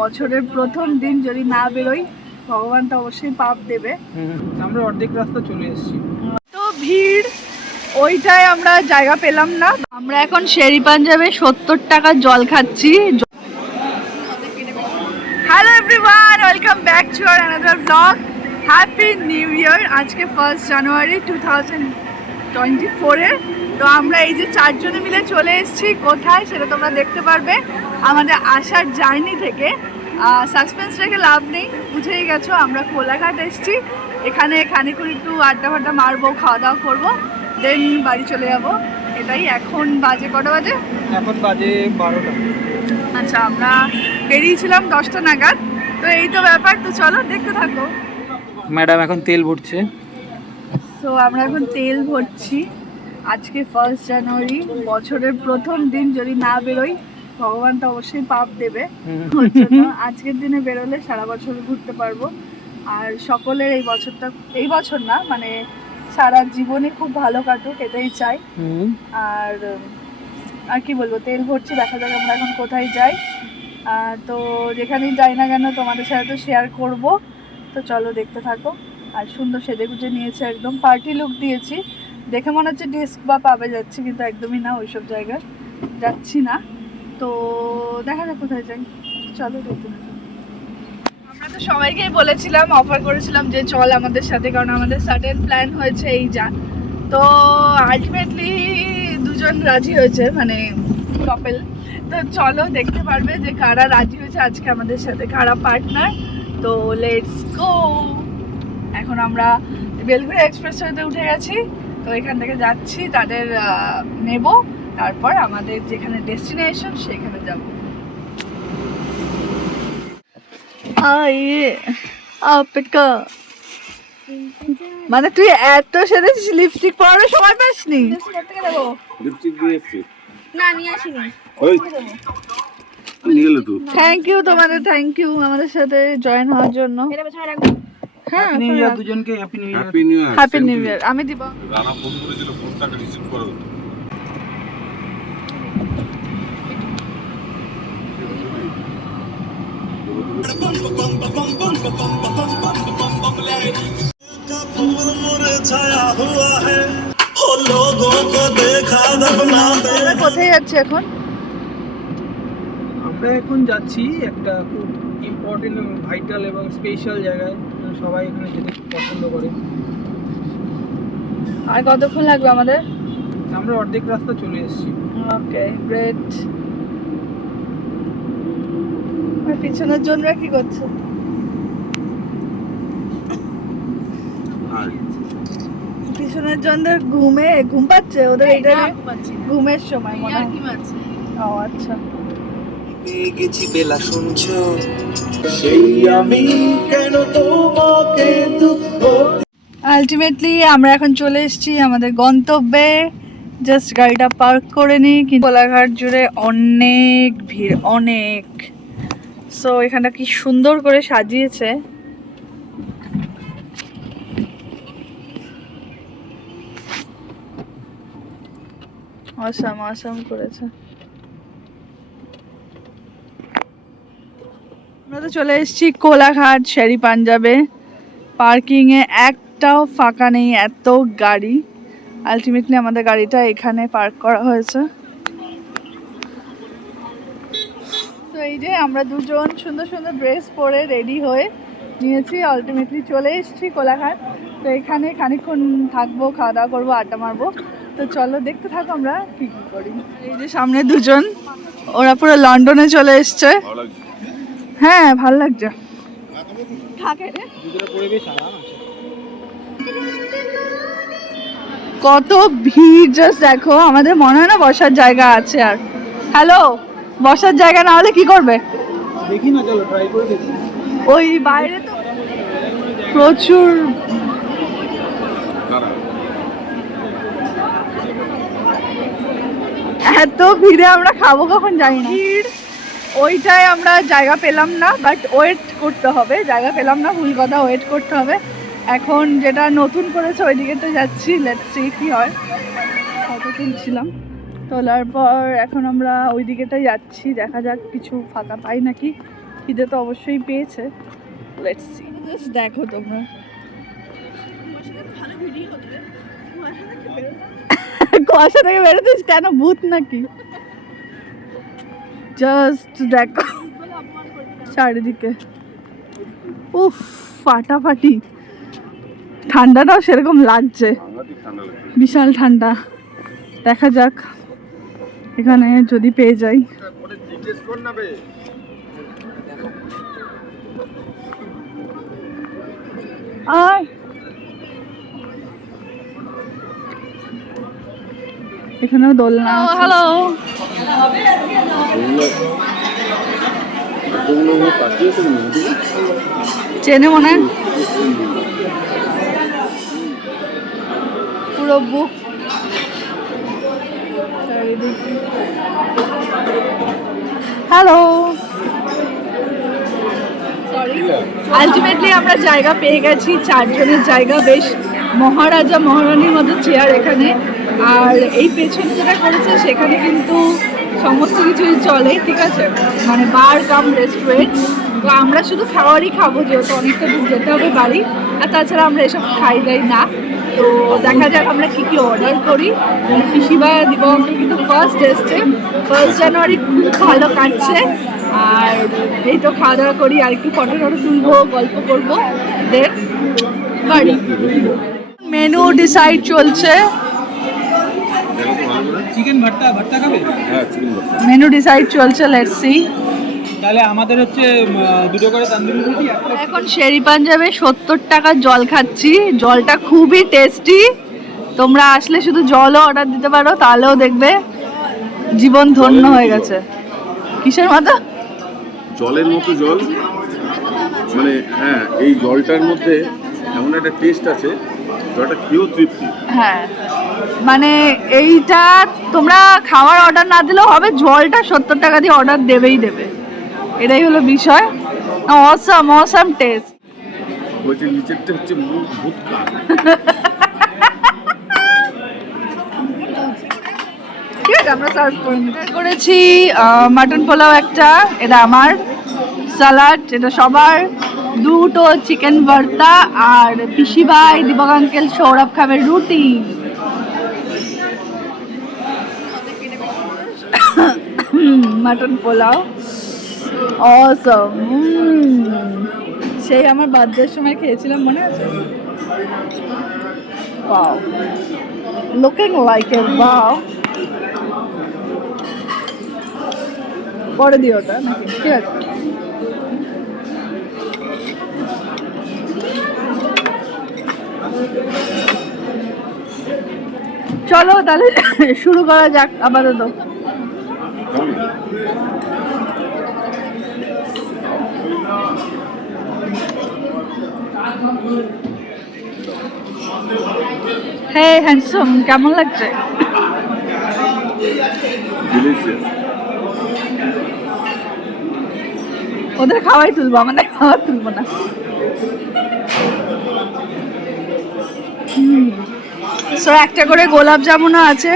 বছরের প্রথম দিন যদি না বেরোই ভগবান তো অবশ্যই পাপ দেবে। আমরা অর্ধেক রাস্তা চলে এসেছি, তো ভিড় ওইটাই আমরা জায়গা পেলাম না। আমরা এখন শেরি পাঞ্জাবে 70 টাকার জল খাচ্ছি। Hello everyone, welcome back to our another blog. Happy new year. আজকে 1 জানুয়ারি 2024-এর। তো আমরা এই যে 4 জনে মিলে চলে এসেছি কোথায় সেটা তোমরা দেখতে পারবে আমাদের আসার জার্নি থেকে। সাসপেন্স রেখে লাভ নেই, বুঝেই গেছো আমরা কোলাঘাট এসেছি। এখানে খানিকুড়ি একটু আড্ডা ফাড্ডা মারবো, খাওয়া দাওয়া করবো, দেন বাড়ি চলে যাবো। এটাই। এখন বাজে কটা বাজে? এখন বাজে 12টা। আচ্ছা, আমরা বেরিয়েছিলাম 10টা নাগাদ। তো এই তো ব্যাপার, তো চলো দেখতে থাকো। ম্যাডাম এখন তেল ভরছে। তো আমরা এখন তেল ভরছি। আজকে 1 জানুয়ারি, বছরের প্রথম দিন যদি না বেরোই ভগবান তো অবশ্যই পাপ দেবে। আজকের দিনে বেরোলে সারা বছর ঘুরতে পারবো। আর সকলের এই বছর না মানে সারা জীবনে খুব ভালো কাটুক, এটাই চাই। আর কি বলবো, তেল ভরছি, দেখা যাক আমরা এখন কোথায় যাই। তো যেখানেই যাই না কেন তোমাদের সাথে তো শেয়ার করবো। তো চলো দেখতে থাকো। আর সুন্দর সেজে গুজে নিয়েছে, একদম পার্টি লুক দিয়েছি। দেখে মনে হচ্ছে ডিস্ক বা পাবে যাচ্ছি, কিন্তু একদমই না, ওইসব জায়গায় যাচ্ছি না। তো দেখা যাক কোথায় যাই, চলো দেখতে থাকো। আমরা তো সবাইকেই বলেছিলাম, অফার করেছিলাম যে চল আমাদের সাথে, কারণ আমাদের সাডেন প্ল্যান হয়েছে এই যা। তো আলটিমেটলি দুজন রাজি হয়েছে, মানে কাপল। তো চলো দেখতে পারবে যে কারা রাজি হয়েছে আজকে আমাদের সাথে, কারা পার্টনার। তো লেটস গো। এখন আমরা বেলঘড়িয়া এক্সপ্রেসওয়েতে উঠে গেছি। তো এখান থেকে যাচ্ছি, তাদের নেব, তারপর আমাদের যেখানে ডেস্টিনেশন সেখানে যাব। মানে তুই এত সেজেছিস, লিপস্টিক পরানোর সময় পাসনি? থ্যাংক ইউ তোমাদের, থ্যাংক ইউ আমাদের সাথে জয়েন হওয়ার জন্য। হ্যাঁ, দুজনকে happy new year. Happy new year. আমি দিব। রানা ফোন করেছিল, ফোনটাকে রিসিভ করো। কোথায় যাচ্ছি এখন? আমরা এখন যাচ্ছি একটা খুব ইম্পর্টেন্ট এবং ভাইটাল এবং স্পেশাল জায়গায়, সবাই এখানে যেতে পছন্দ করে। আর কতক্ষণ লাগবে আমাদের? আমরা অর্ধেক রাস্তা চলে এসেছি। ওকে, গ্রেট। আর পিছনের জনরা কি করছে? পিছনের জনদের ঘুম পাচ্ছে, ওদের এইটা ঘুমের সময় মনে হয়। ও আচ্ছা। গেছি বেলা শুনছো সেই আমি কেন তোমাকে দুঃখ। আলটিমেটলি আমরা এখন চলে এসেছি আমাদের গন্তব্যে। জাস্ট গাড়িটা পার্ক করে নিই। কিন্তু কোলাঘাট জুড়ে অনেক ভিড়, অনেক। সো এখানটা কি সুন্দর করে সাজিয়েছে। অসাম অসাম করেছে। আমরা তো চলে এসেছি কোলাঘাট শেরি পাঞ্জাবে। পার্কিংয়ে একটাও ফাঁকা নেই, এত গাড়ি। আলটিমেটলি আমাদের গাড়িটা এখানে পার্ক করা হয়েছে। তো এই যে আমরা দুজন সুন্দর সুন্দর ড্রেস পরে রেডি হয়ে নিয়েছি, আলটিমেটলি চলে এসেছি কোলাঘাট। তো এখানে খানিকক্ষণ থাকবো, খাওয়া দাওয়া করবো, আড্ডা মারবো। তো চলো দেখতে থাকো আমরা কি কি করি। এই যে সামনে দুজন, ওরা পুরো লন্ডনে চলে এসছে। হ্যাঁ, ভালো লাগছে। কত ভিড়, জাস্ট দেখো। আমাদের মনে হয় না বসার জায়গা আছে। আর হ্যালো, বসার জায়গা না হলে কি করবে? দেখি না, চলো ট্রাই করে দেখি। ওই বাইরে তো প্রচুর। এত ভিড়ে আমরা খাবো কখন জানি না। ভিড় ওইটাই আমরা জায়গা পেলাম না, বাট ওয়েট করতে হবে। জায়গা পেলাম না, ভুল কথা, ওয়েট করতে হবে। এখন যেটা নতুন করেছে ওইদিকে তো যাচ্ছি, লেটস সি কি হয়। ফটো তুলছিলাম, তোলার পর এখন আমরা ওই দিকেটাই যাচ্ছি। দেখা যাক কিছু ফাঁকা পাই নাকি। খিদে তো অবশ্যই পেয়েছে। লেটস সি, দেখো তোমরা কুয়াশা থেকে বেরোতিস কেন, ভূত নাকি? জাস্ট দেখো চারিদিকে, উফ ফাটাফাটি। ঠান্ডাটাও সেরকম লাগছে, বিশাল ঠান্ডা। দেখা যাক এখানে যদি পেয়ে যাই। আর এখানেও দোলনা। হ্যালো, চেনে মনে হয় পুরো বুক চারিদিকে। হ্যালো, আলটিমেটলি আমরা জায়গা পেয়ে গেছি, 4 জনের জায়গা। বেশ মহারাজা মহারানীর মতো চেয়ার এখানে। আর এই পেছনে যেটা করেছে সেখানে কিন্তু সমস্ত কিছুই চলে, ঠিক আছে, মানে বার কাম রেস্টুরেন্ট। তো আমরা শুধু খাবারই খাবো, যেহেতু অনেকটা দূর যেতে হবে বাড়ি, আর তাছাড়া আমরা এসব খাই দাই না। তো দেখা যাক আমরা কী কী অর্ডার করি। পিসিবা দিবঙ্ক কিন্তু ফার্স্ট এসছে, 1 জানুয়ারি খুব ভালো কাটছে। আর এই তো খাওয়া দাওয়া করি, আর একটু ফটো টটো তুলবো, গল্প করবো, দেন বাড়ি। মেনু ডিসাইড চলছে, চিকেন ভর্তা খাবে? হ্যাঁ চিকেন ভর্তা। মেনু ডিসাইড চলছে, লেটস সি। তাহলে আমাদের হচ্ছে 2টো করে তন্দুরি রুটি। এখন শেরি পাঞ্জাবে 70 টাকার জল খাচ্ছি। জলটা খুবই টেস্টি, তোমরা আসলে শুধু জলও অর্ডার দিতে পারো, তাহলেও দেখবে জীবন ধন্য হয়ে গেছে। কিসের মতো? জলের মতো জল, মানে হ্যাঁ এই জলটার মধ্যে এমন একটা টেস্ট আছে, জলটা খেয়েও তৃপ্তি। হ্যাঁ, মানে এইটা তোমরা খাওয়ার অর্ডার না দিলেও হবে, জলটা 70 টাকা দিয়ে অর্ডার দেবেই দেবে, এটাই হলো বিষয়। Awesome awesome test. বলছে নিচেরটা হচ্ছে ভুটকা। ঠিক আছে, আমরা সার্ভ করে করেছি মাটন পোলাও একটা, এটা আমার, স্যালাড এটা সবার, 2টো চিকেন ভর্তা, আর পিসি ভাই, দীপক আঙ্কেল, সৌরভ খাবের রুটি। মাটন পোলাও অসম, সেই আমার বার্থডের সময় খেয়েছিলাম, মনে আছে? Wow, looking like a wow. পরে দিও ওটা নাকি? ঠিক আছে, চলো তাহলে শুরু করা যাক আপাতত। হে হ্যান্ডসাম, কেমন লাগছে? ওদের খাওয়াই তুলবো, আমাদের খাওয়া তুলবো না। সো একটা করে গোলাপ জামুনও আছে,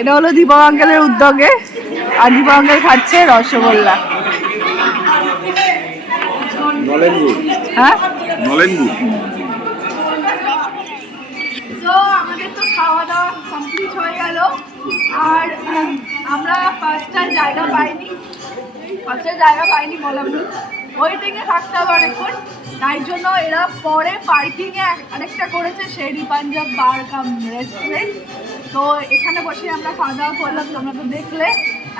এটা হলো দীপক আঙ্কেলের উদ্যোগে, আর দীপক আঙ্কেল খাচ্ছে রসগোল্লা। হ্যাঁ, তো আমাদের তো খাওয়া দাওয়া কমপ্লিট হয়ে গেল, আর আমরা ফার্স্টটার জায়গা পাইনি, বললাম ওয়েটিংয়ে থাকতে হবে অনেকক্ষণ, তাই জন্য এরা পরে পার্কিংয়ে আরেকটা করেছে, শেরি পাঞ্জাব বার কাম রেস্টুরেন্ট। তো এখানে বসে আমরা খাওয়া দাওয়া করলাম, তোমরা তো দেখলে।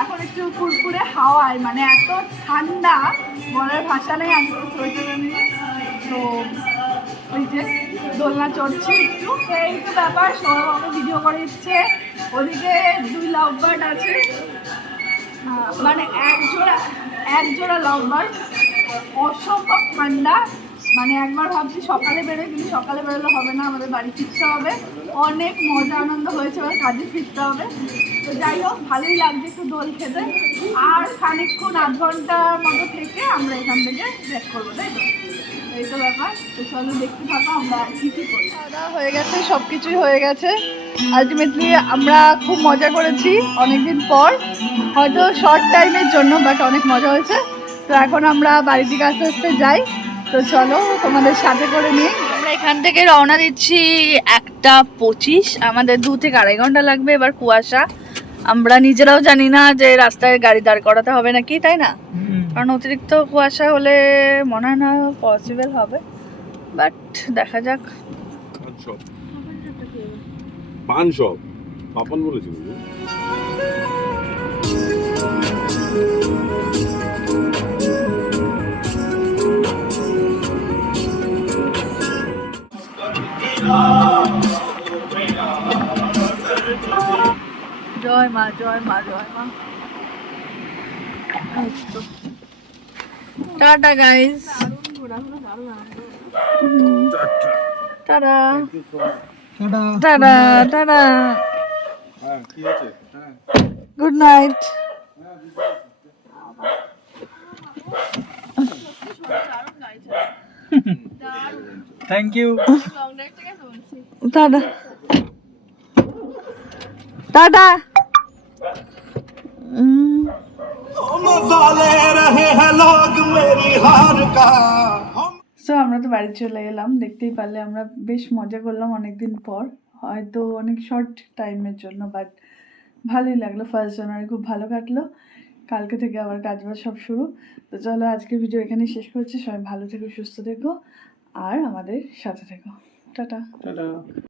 এখন একটু ফুরফুরে হাওয়ায়, মানে এত ঠান্ডা বলার ভাষা নেই, আমি তো সোয়েটার নিয়ে, তো ওই যে দোলনা চড়ছি একটু, এই তো ব্যাপার। সৌরভ আমাকে ভিডিও করে দিচ্ছে, ওদিকে 2 লাভ বার্ড আছে, মানে এক জোড়া লাভ বার্ড, অসম্ভব ঠান্ডা। মানে একবার ভাবছি সকালে বেরোয়, কিন্তু সকালে বেরোলে হবে না, আমাদের বাড়ি ফিরতে হবে। অনেক মজা আনন্দ হয়েছে, এবার কাজে ফিরতে হবে। তো যাই হোক, ভালোই লাগছে একটু দোল খেতে, আর খানিকক্ষণ 8 ঘন্টার মতো থেকে আমরা এখান থেকে ব্যাক করবো, তাই তো? এই তো ব্যাপার। তো চলো দেখতে থাকো আমরা কী কী করি। খাওয়া দাওয়া হয়ে গেছে, সব কিছুই হয়ে গেছে। আলটিমেটলি আমরা খুব মজা করেছি অনেকদিন পর, হয়তো শর্ট টাইমের জন্য, বাট অনেক মজা হয়েছে। তো এখন আমরা বাড়ির দিকে আস্তে আস্তে যাই। তো চলো তোমাদের সাথে করে নিয়ে আমরা এখান থেকে রওনা দিচ্ছি 1:25। আমাদের 2 থেকে 2.5 ঘন্টা লাগবে। এবার কুয়াশা, আমরা নিজেরাও জানি না যে রাস্তায় গাড়ি দাঁড় করাতে হবে নাকি, তাই না? কারণ অতিরিক্ত কুয়াশা হলে মনে হয় না পসিবল হবে, বাট দেখা যাক। পান শপ পাপন বলেছি। জয় মা, জয় মা, জয় মা। Tata guys, tata tata tata, হ্যাঁ কি আছে? হ্যাঁ good night. Thank you. Tata tata. So আমরা তো বাড়ি চলে এলাম, দেখতেই পারলে আমরা বেশ মজা করলাম অনেকদিন পর, হয়তো অনেক শর্ট টাইমের জন্য, বাট ভালোই লাগলো। 1 জানুয়ারি খুব ভালো কাটলো। কালকে থেকে আবার কাজবাজ সব শুরু। তো চলো আজকের ভিডিও এখানেই শেষ করছি। সবাই ভালো থেকো, সুস্থ থেকো আর আমাদের সাথে থেকো। টাটা। টাটা।